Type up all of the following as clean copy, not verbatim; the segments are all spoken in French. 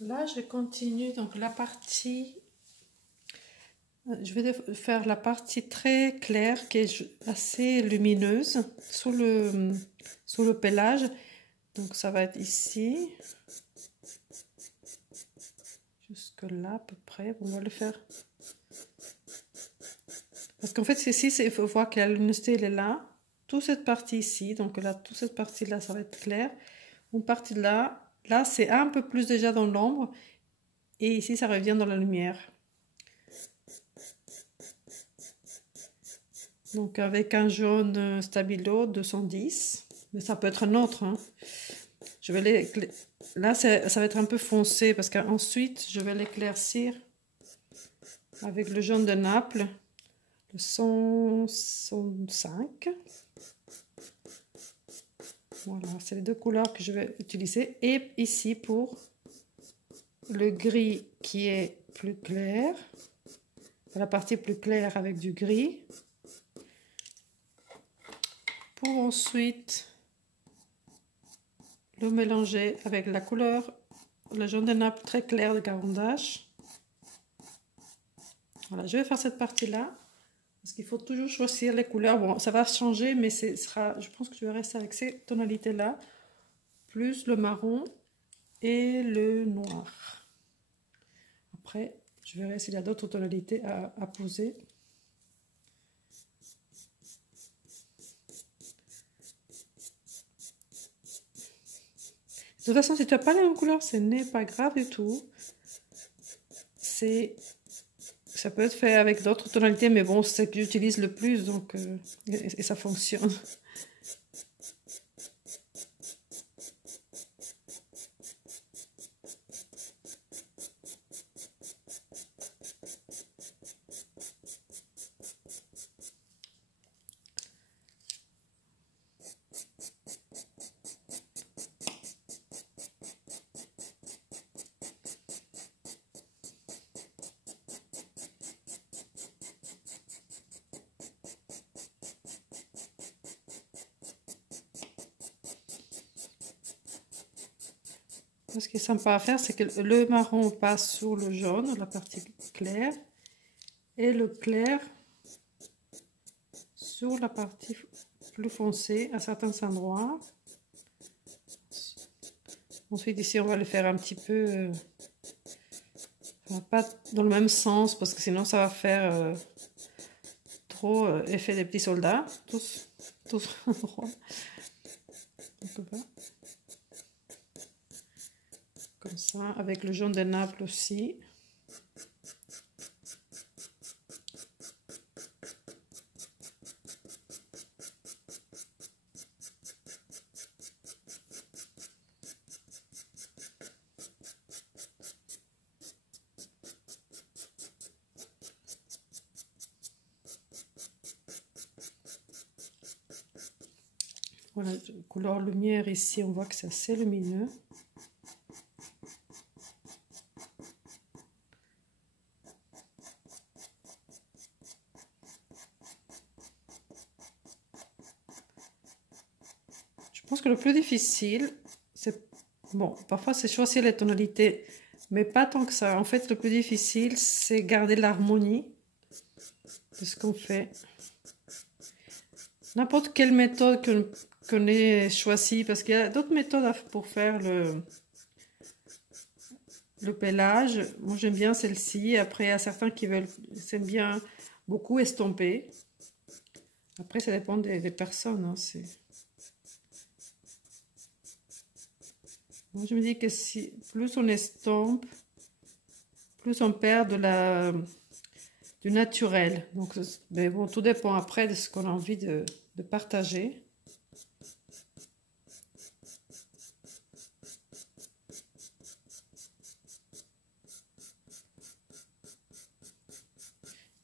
Là, je continue donc la partie. Je vais faire la partie très claire qui est assez lumineuse sous le pelage. Donc ça va être ici. Jusque là à peu près. On va le faire. Parce qu'en fait, ici, il faut voir que la luminosité elle est là. Toute cette partie ici, donc là, toute cette partie-là, ça va être clair. Une partie de là, là, c'est un peu plus déjà dans l'ombre. Et ici, ça revient dans la lumière. Donc avec un jaune Stabilo 210. Mais ça peut être un autre. Hein. Je vais là, ça va être un peu foncé parce qu'ensuite, je vais l'éclaircir avec le jaune de Naples, le 105. Voilà, c'est les deux couleurs que je vais utiliser. Et ici pour le gris qui est plus clair, la partie plus claire avec du gris. Pour ensuite le mélanger avec la couleur, le jaune de Naples très clair de Caran d'Ache. Voilà, je vais faire cette partie-là. Parce qu'il faut toujours choisir les couleurs. Bon, ça va changer, mais je pense que je vais rester avec ces tonalités-là. Plus le marron et le noir. Après, je verrai s'il y a d'autres tonalités à poser. De toute façon, si tu n'as pas les mêmes couleurs, ce n'est pas grave du tout. Ça peut être fait avec d'autres tonalités, mais bon, c'est ce que j'utilise le plus, donc et ça fonctionne. Ce qui est sympa à faire, c'est que le marron passe sur le jaune, la partie claire, et le clair sur la partie plus foncée à certains endroits. Ensuite, ici, on va le faire un petit peu, pas dans le même sens, parce que sinon, ça va faire trop effet des petits soldats, tous droits. Comme ça, avec le jaune de Naples aussi. Voilà, couleur lumière ici, on voit que c'est assez lumineux. Je pense que le plus difficile, c'est... Bon, parfois c'est choisir les tonalités, mais pas tant que ça. En fait, le plus difficile, c'est garder l'harmonie de ce qu'on fait. N'importe quelle méthode qu'on ait choisie, parce qu'il y a d'autres méthodes pour faire le pelage. Moi, j'aime bien celle-ci. Après, il y a certains qui s'aiment bien beaucoup estomper. Après, ça dépend des personnes. Hein, moi, je me dis que si plus on estompe, plus on perd du naturel. Donc, mais bon, tout dépend après de ce qu'on a envie de partager.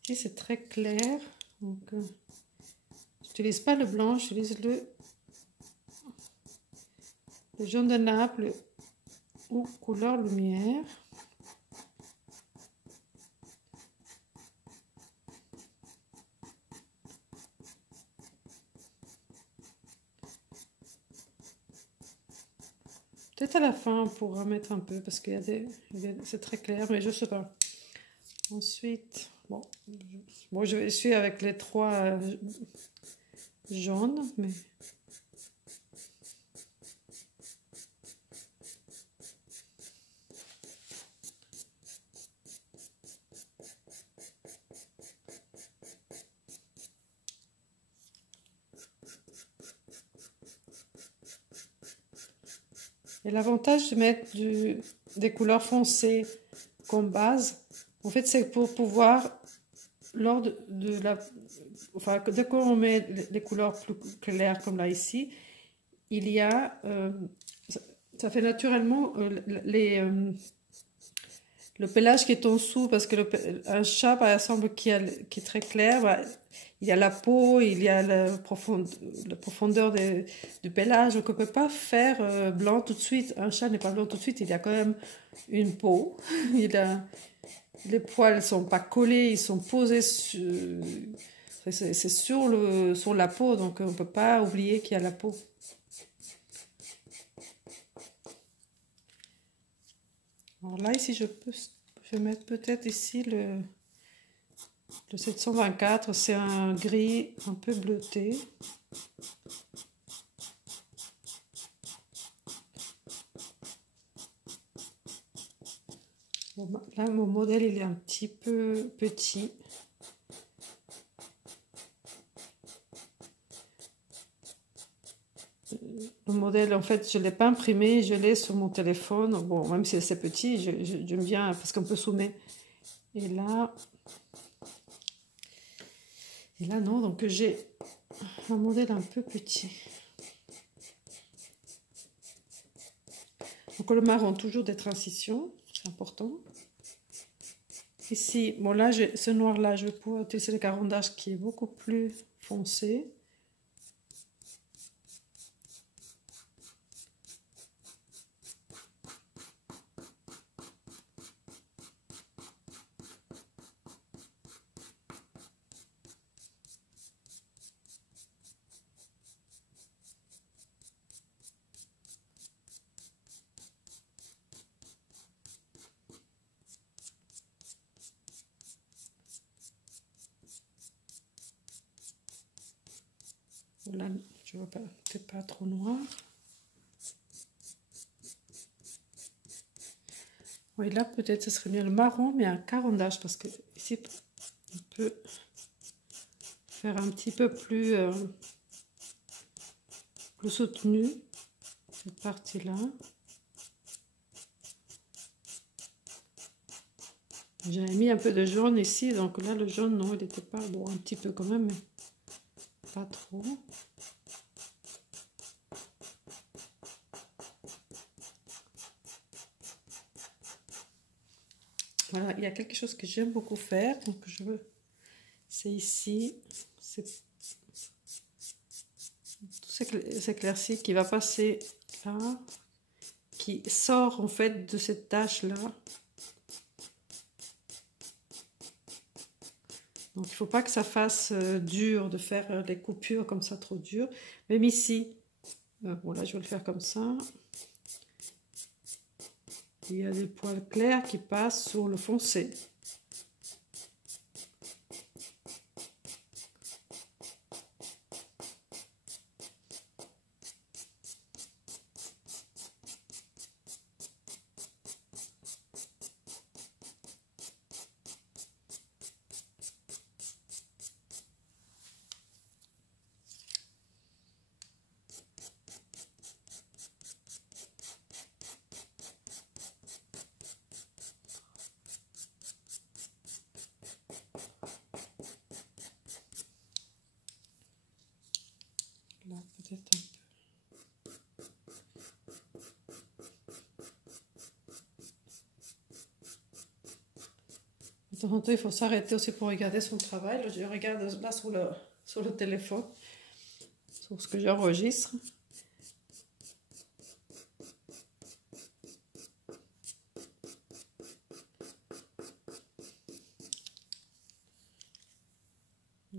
Ici, c'est très clair. Donc, j'utilise pas le blanc, j'utilise le jaune de Naples ou couleur lumière. Peut-être à la fin, on pourra mettre un peu parce qu'il y a c'est très clair, mais je sais pas. Ensuite, bon, je suis avec les 3 jaunes, mais et l'avantage de mettre des couleurs foncées comme base, en fait, c'est pour pouvoir, lors de la... Enfin, dès qu'on met les couleurs plus claires, comme là, ici, il y a... ça fait naturellement le pelage qui est en dessous, parce que un chat, par exemple, qui est très clair, bah, il y a la peau, il y a la profondeur du pelage, donc on ne peut pas faire blanc tout de suite. Un chat n'est pas blanc tout de suite, il y a quand même une peau. Les poils ne sont pas collés, ils sont posés c'est sur la peau, donc on ne peut pas oublier qu'il y a la peau. Alors là, ici, je vais mettre peut-être ici le 724, c'est un gris un peu bleuté. Bon, là, mon modèle, il est un petit peu petit. Le modèle, en fait, je ne l'ai pas imprimé, je l'ai sur mon téléphone. Bon, même si c'est petit, j'aime bien parce qu'on peut zoomer. Et là, non, donc j'ai un modèle un peu petit. Donc le marron, toujours des transitions, c'est important. Ici, bon là, ce noir-là, je vais pouvoir utiliser le carondage qui est beaucoup plus foncé. Là, je vois pas, c'est pas trop noir. Oui, là, peut-être ce serait bien le marron, mais un carondage, parce que ici, on peut faire un petit peu plus soutenu, cette partie-là. J'avais mis un peu de jaune ici, donc là, le jaune, non, il n'était pas, bon, un petit peu quand même, mais pas trop. Voilà, il y a quelque chose que j'aime beaucoup faire, donc c'est ici, c'est tout cet éclairci qui va passer là, qui sort en fait de cette tache-là. Donc il ne faut pas que ça fasse dur de faire les coupures comme ça trop dur. Même ici, bon là je vais le faire comme ça. Il y a des poils clairs qui passent sur le foncé. Là, peut-être un peu. De temps en temps, il faut s'arrêter aussi pour regarder son travail. Je regarde là sur le téléphone, sur ce que j'enregistre.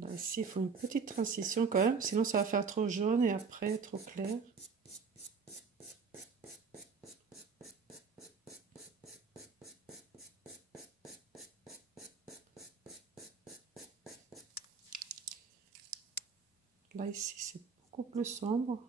Là, ici, il faut une petite transition quand même, sinon ça va faire trop jaune et après trop clair. Là, ici, c'est beaucoup plus sombre.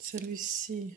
Celui-ci.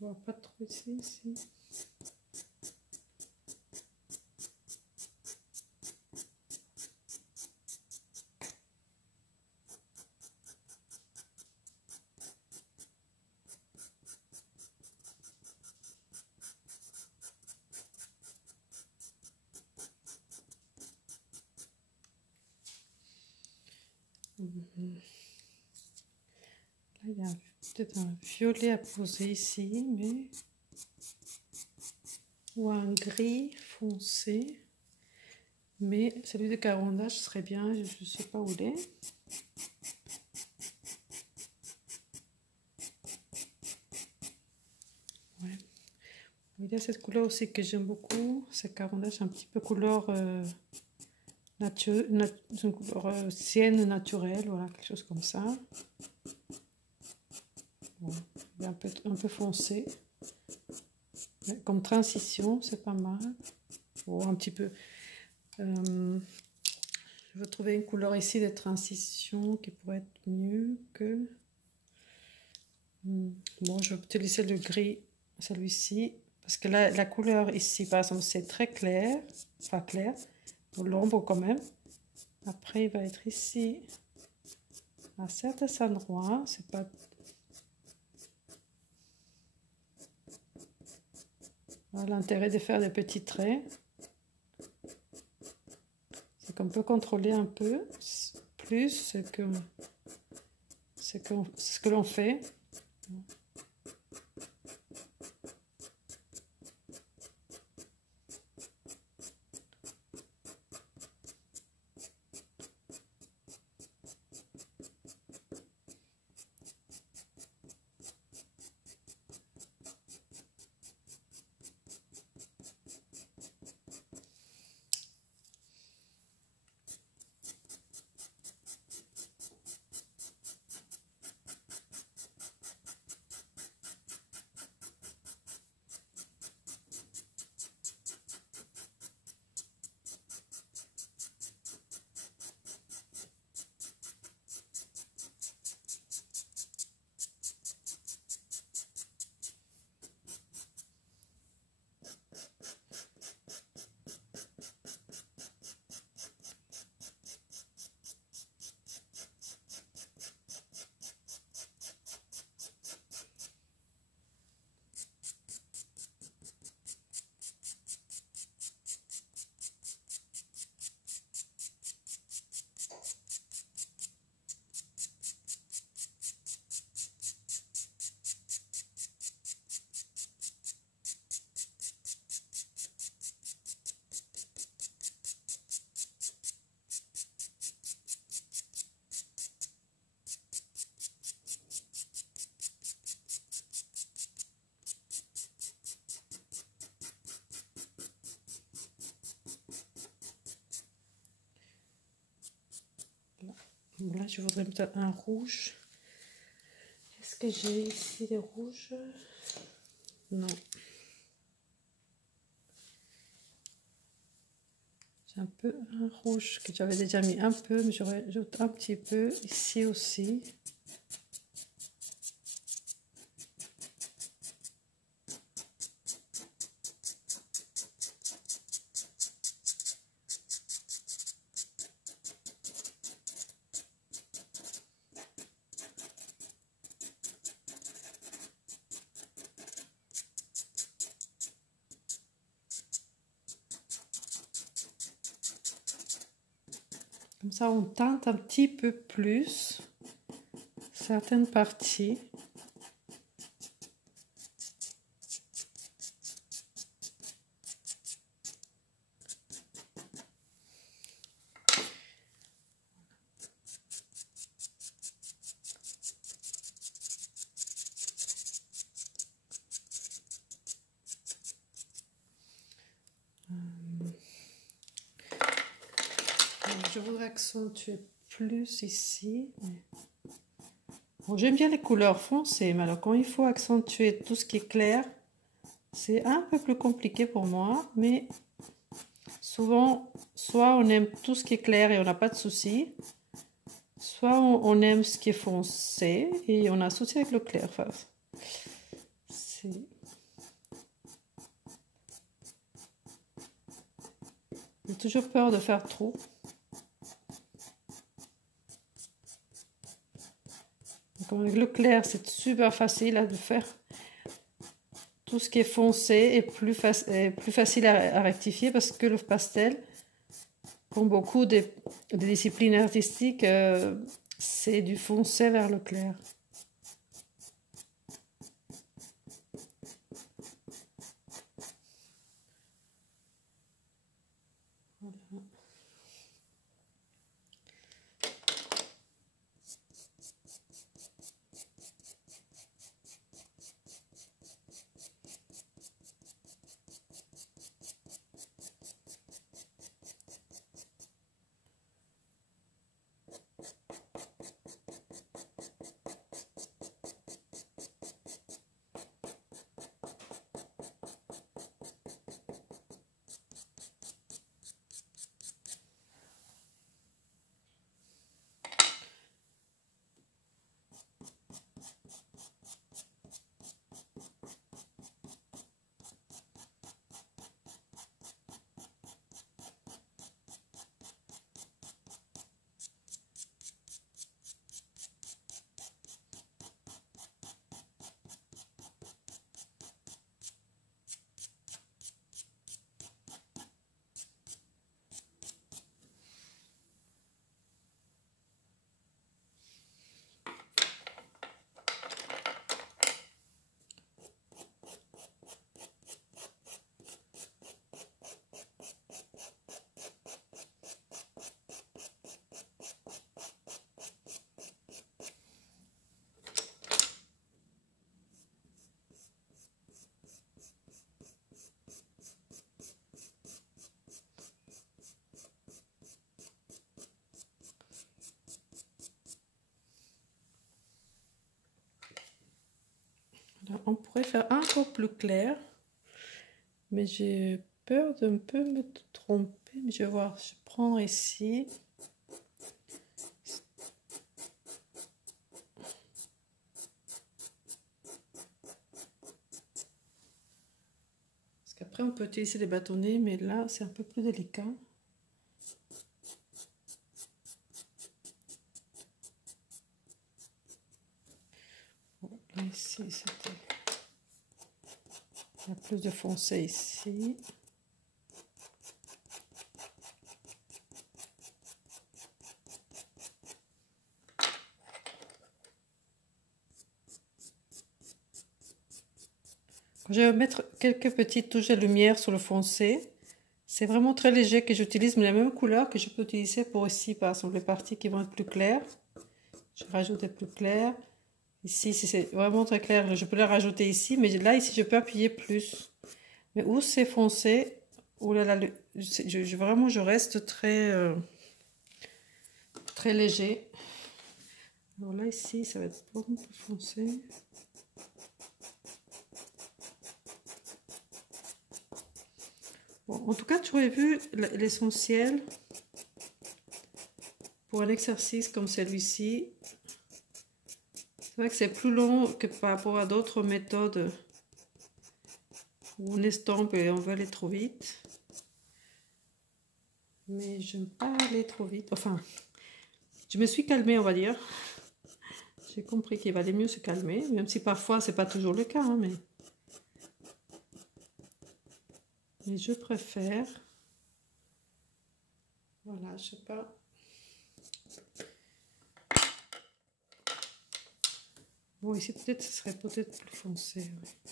On voit pas trop ici. Là, il y a peut-être un violet à poser ici, mais... ou un gris foncé. Mais celui de Carandache serait bien, je ne sais pas où il est. Ouais. Il y a cette couleur aussi que j'aime beaucoup, c'est Carandache, un petit peu couleur une couleur sienne naturelle, voilà, quelque chose comme ça. Bon, il est un peu foncé. Mais comme transition, c'est pas mal. Bon, un petit peu. Je veux trouver une couleur ici de transition qui pourrait être mieux que... Bon, je vais utiliser le gris, celui-ci. Parce que là, la couleur ici, par exemple, c'est très clair. Pas clair. L'ombre quand même. Après, il va être ici. À certains endroits, c'est pas... Voilà, l'intérêt de faire des petits traits. C'est qu'on peut contrôler un peu plus ce que l'on fait. Là, je voudrais mettre un rouge. Est-ce que j'ai ici des rouges? Non. J'ai un peu un rouge que j'avais déjà mis un peu, mais je rajoute un petit peu ici aussi. Comme ça, on teinte un petit peu plus certaines parties. Je voudrais accentuer plus ici. Bon, j'aime bien les couleurs foncées, mais alors quand il faut accentuer tout ce qui est clair, c'est un peu plus compliqué pour moi. Mais souvent, soit on aime tout ce qui est clair et on n'a pas de souci, soit on aime ce qui est foncé et on a un souci avec le clair. Enfin, j'ai toujours peur de faire trop. Donc avec le clair, c'est super facile de faire. Tout ce qui est foncé est plus facile à rectifier parce que le pastel, pour beaucoup de disciplines artistiques, c'est du foncé vers le clair. Voilà. Alors, on pourrait faire encore plus clair, mais j'ai peur de un peu me tromper. Mais je vais voir, je prends ici. Parce qu'après, on peut utiliser les bâtonnets, mais là, c'est un peu plus délicat. Bon, là, ici, c'était... Il y a plus de foncé ici. Je vais mettre quelques petites touches de lumière sur le foncé. C'est vraiment très léger que j'utilise, mais la même couleur que je peux utiliser pour ici, par exemple, les parties qui vont être plus claires. Je rajoute des plus clairs. Ici, si c'est vraiment très clair, je peux les rajouter ici, mais là, ici, je peux appuyer plus. Mais où c'est foncé, oh là là, vraiment, je reste très, très léger. Alors là, ici, ça va être beaucoup plus foncé. Bon, en tout cas, tu aurais vu l'essentiel pour un exercice comme celui-ci. C'est vrai que c'est plus long que par rapport à d'autres méthodes où on estompe et on veut aller trop vite. Mais je n'aime pas aller trop vite. Enfin, je me suis calmée, on va dire. J'ai compris qu'il valait mieux se calmer, même si parfois c'est pas toujours le cas, hein, mais je préfère. Voilà, je sais pas. Bon, ici peut-être ce serait peut-être plus foncé. Ouais.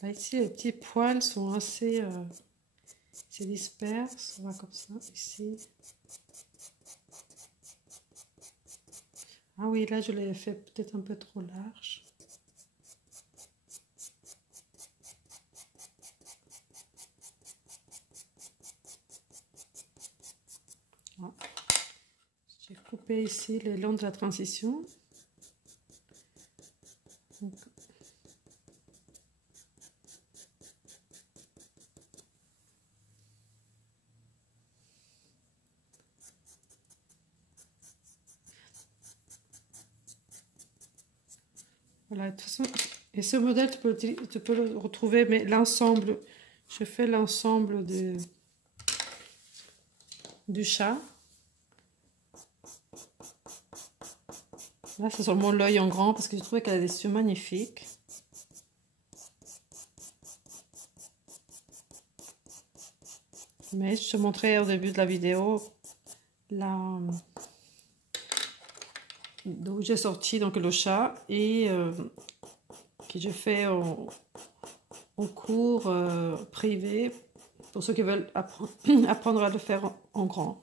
Là, ici, les petits poils sont assez disperses. On va comme ça, ici. Ah oui, là, je l'ai fait peut-être un peu trop large. Voilà. J'ai coupé ici le long de la transition. Donc, voilà, de toute façon, et ce modèle, tu peux le retrouver, mais l'ensemble, je fais l'ensemble du chat. Là, c'est seulement l'œil en grand parce que je trouvais qu'elle a des yeux magnifiques. Mais je te montrais au début de la vidéo d'où j'ai sorti donc le chat et que je fais en cours privé pour ceux qui veulent apprendre à le faire en grand.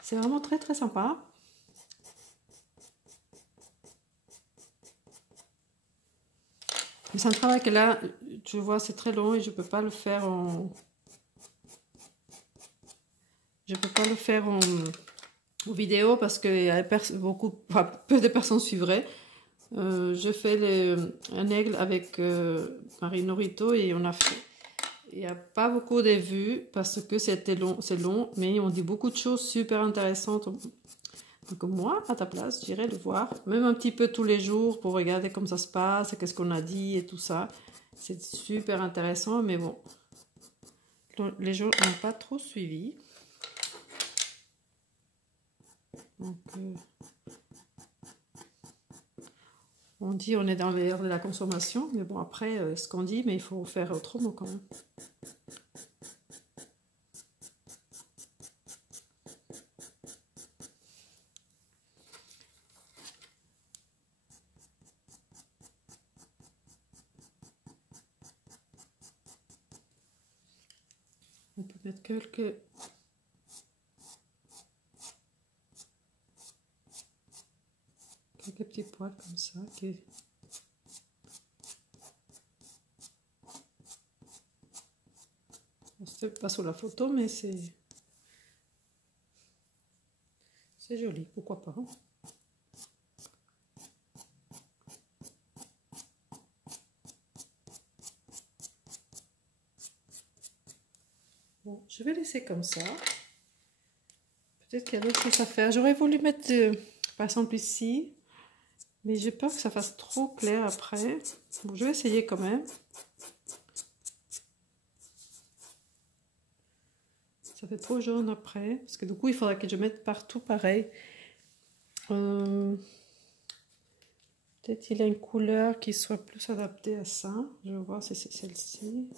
C'est vraiment très très sympa. Mais c'est un travail que là, tu vois, c'est très long et je peux pas le faire en... Je peux pas le faire en vidéo parce que peu de personnes suivraient. Je fais un aigle avec Marie Norito et on a fait... Il n'y a pas beaucoup de vues parce que c'est long, mais on dit beaucoup de choses super intéressantes. Donc moi, à ta place, j'irai le voir, même un petit peu tous les jours pour regarder comment ça se passe, qu'est-ce qu'on a dit et tout ça. C'est super intéressant, mais bon, les gens n'ont pas trop suivi. Donc, on dit on est dans l'ère de la consommation, mais bon, après, ce qu'on dit, mais il faut faire autrement quand même. On peut mettre quelques petits poils comme ça. C'est pas sur la photo, mais c'est joli, pourquoi pas. Bon, je vais laisser comme ça. Peut-être qu'il y a d'autres choses à faire. J'aurais voulu mettre, par exemple ici, mais j'ai peur que ça fasse trop clair après. Bon, je vais essayer quand même. Ça fait trop jaune après, parce que du coup, il faudra que je mette partout pareil. Peut-être il a une couleur qui soit plus adaptée à ça. Je vais voir si c'est celle-ci.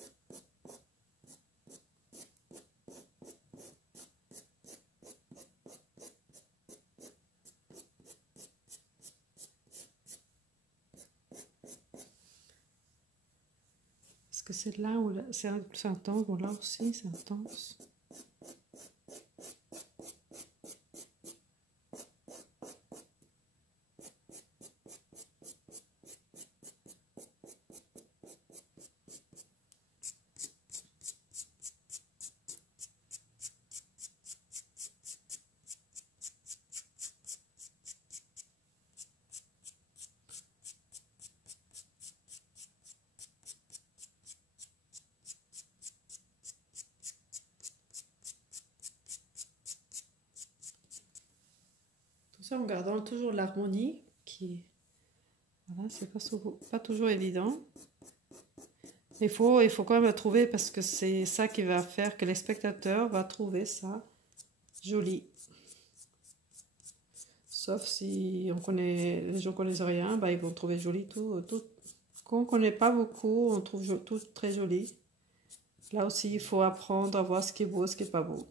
que c'est là où c'est plus intense. Bon, là aussi, c'est intense. Ça en gardant toujours l'harmonie qui voilà, c'est pas toujours évident. Il faut quand même la trouver parce que c'est ça qui va faire que les spectateurs vont trouver ça joli. Sauf si les gens connaissent rien, bah, ils vont trouver joli tout. Quand on connaît pas beaucoup, on trouve tout très joli. Là aussi, il faut apprendre à voir ce qui est beau, ce qui est pas beau.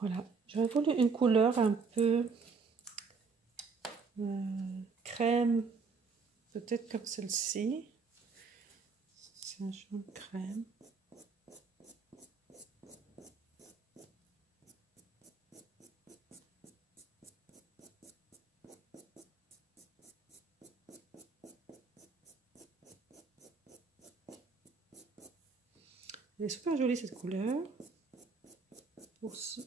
Voilà, j'aurais voulu une couleur un peu crème, peut-être comme celle-ci. C'est un jaune crème. Elle est super jolie cette couleur. Pour ça.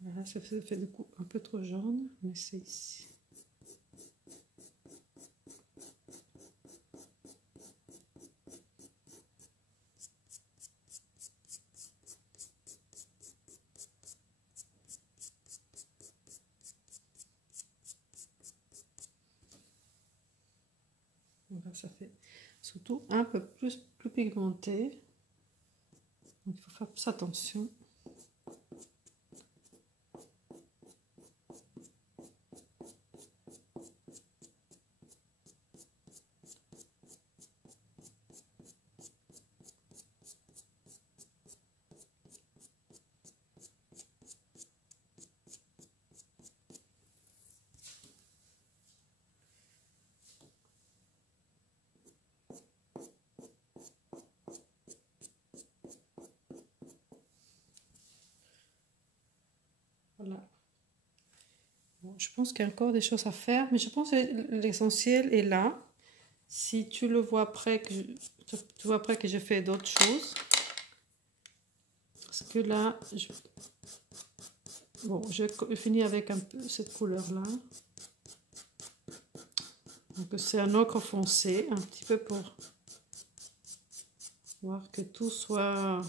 Voilà, ça fait du coup un peu trop jaune, mais c'est ici. Voilà, ça fait surtout un peu plus pigmenté. Donc, il faut faire plus attention. Voilà. Bon, je pense qu'il y a encore des choses à faire, mais je pense que l'essentiel est là. Si tu le vois après tu vois après que j'ai fait d'autres choses. Parce que là, bon, je finis avec un peu cette couleur-là. Donc c'est un ocre foncé, un petit peu pour voir que tout soit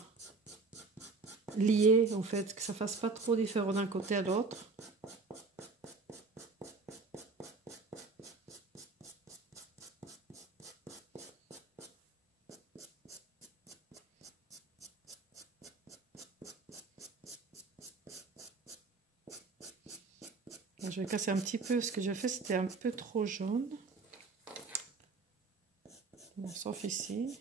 lié, en fait, que ça fasse pas trop différent d'un côté à l'autre. Là, je vais casser un petit peu, ce que j'ai fait c'était un peu trop jaune. Bon, sauf ici.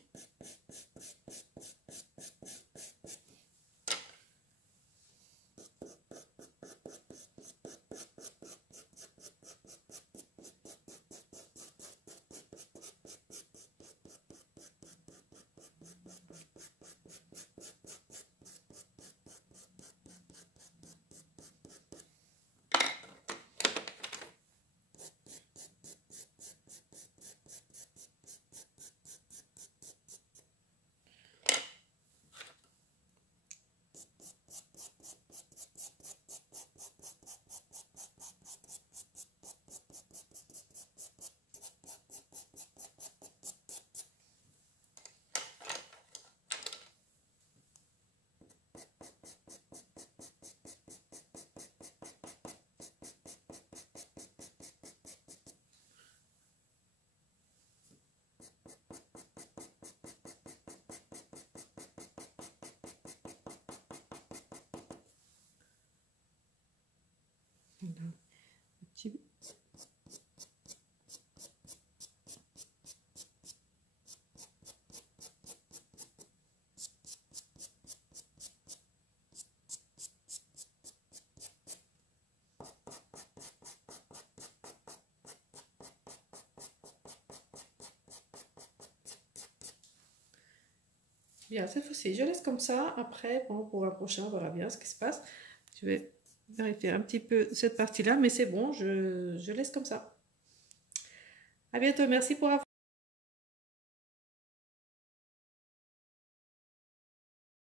petit... Bien, cette fois-ci, je laisse comme ça. Après, bon, pour un prochain, on verra bien ce qui se passe. Je vais vérifier un petit peu cette partie-là, mais c'est bon, je laisse comme ça. À bientôt, merci pour avoir